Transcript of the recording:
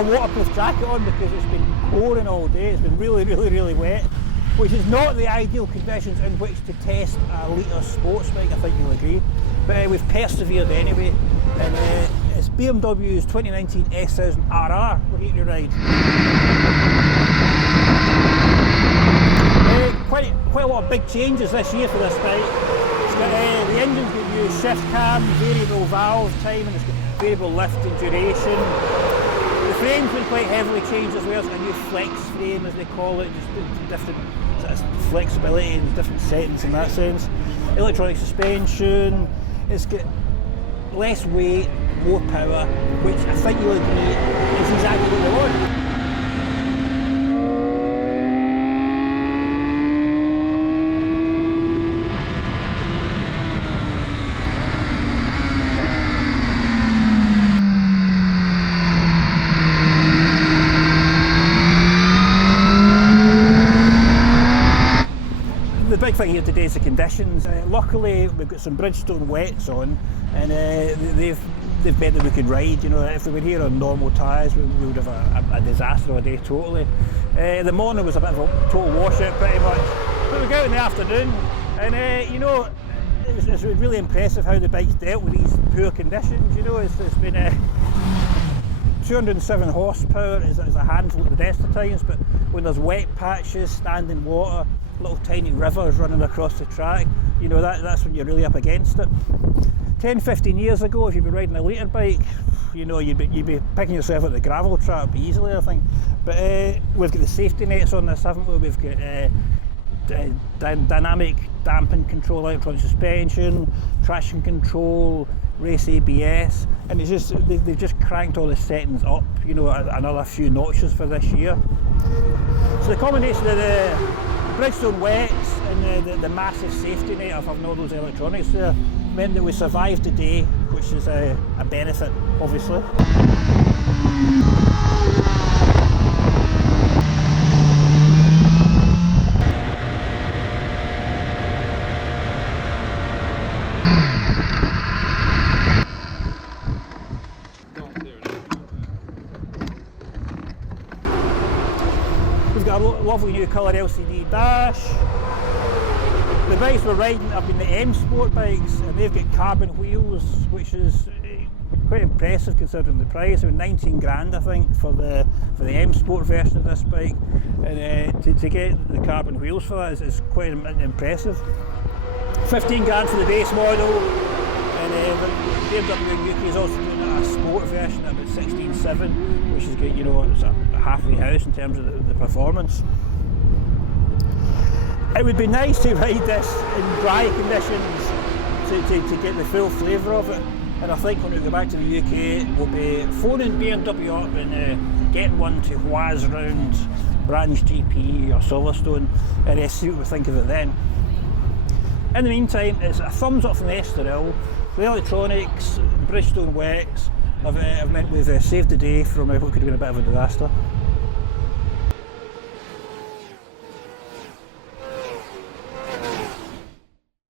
a waterproof jacket on because it's been pouring all day. It's been really wet, which is not the ideal conditions in which to test a litre sports bike, I think you'll agree. But we've persevered anyway, and it's BMW's 2019 S1000RR we're here to ride. Quite a lot of big changes this year for this bike. It's got the engine's got new shift cam, variable valve time, and it's got variable lift and duration. The frame's been quite heavily changed as well. It's got a new flex frame, as they call it, just different sort of flexibility and different settings in that sense. Electronic suspension. It's got less weight, more power, which I think you'll agree is exactly what they want. The big thing here today is the conditions. Luckily we've got some Bridgestone wets on, and they've meant that we could ride. You know, if we were here on normal tyres we would have a disaster of a day totally. The morning was a bit of a total washout pretty much, but we go out in the afternoon, and you know, it's really impressive how the bike's dealt with these poor conditions. You know, it's been 207 horsepower is a handful at the best of times, but when there's wet patches, standing water, little tiny rivers running across the track, you know, that's when you're really up against it. 10-15 years ago, if you'd been riding a litre bike, you know, you'd be picking yourself at the gravel trap easily, I think. But we've got the safety nets on this, haven't we? We've got dynamic damping control, electronic suspension, traction control, race ABS, and it's just they've just cranked all the settings up, you know, another few notches for this year. So the combination of the Bridgestone wets and the massive safety net of having all those electronics there meant that we survived the day, which is a benefit, obviously. We've got a lovely new colour LCD dash. The bikes we're riding have been the M Sport bikes, and they've got carbon wheels, which is quite impressive considering the price. I mean, 19 grand I think for the M Sport version of this bike, and to get the carbon wheels for that is quite impressive. 15 grand for the base model, and BMW UK is also doing a sport version at about 16.7, which is good, you know, it's a halfway house in terms of the performance. It would be nice to ride this in dry conditions to get the full flavour of it, and I think when we go back to the UK we'll be phoning BMW up and getting one to whiz around Brands GP or Silverstone and see what we think of it then. In the meantime, it's a thumbs up from Estoril. The electronics, the Bridgestone wets have meant we've saved the day from what could have been a bit of a disaster.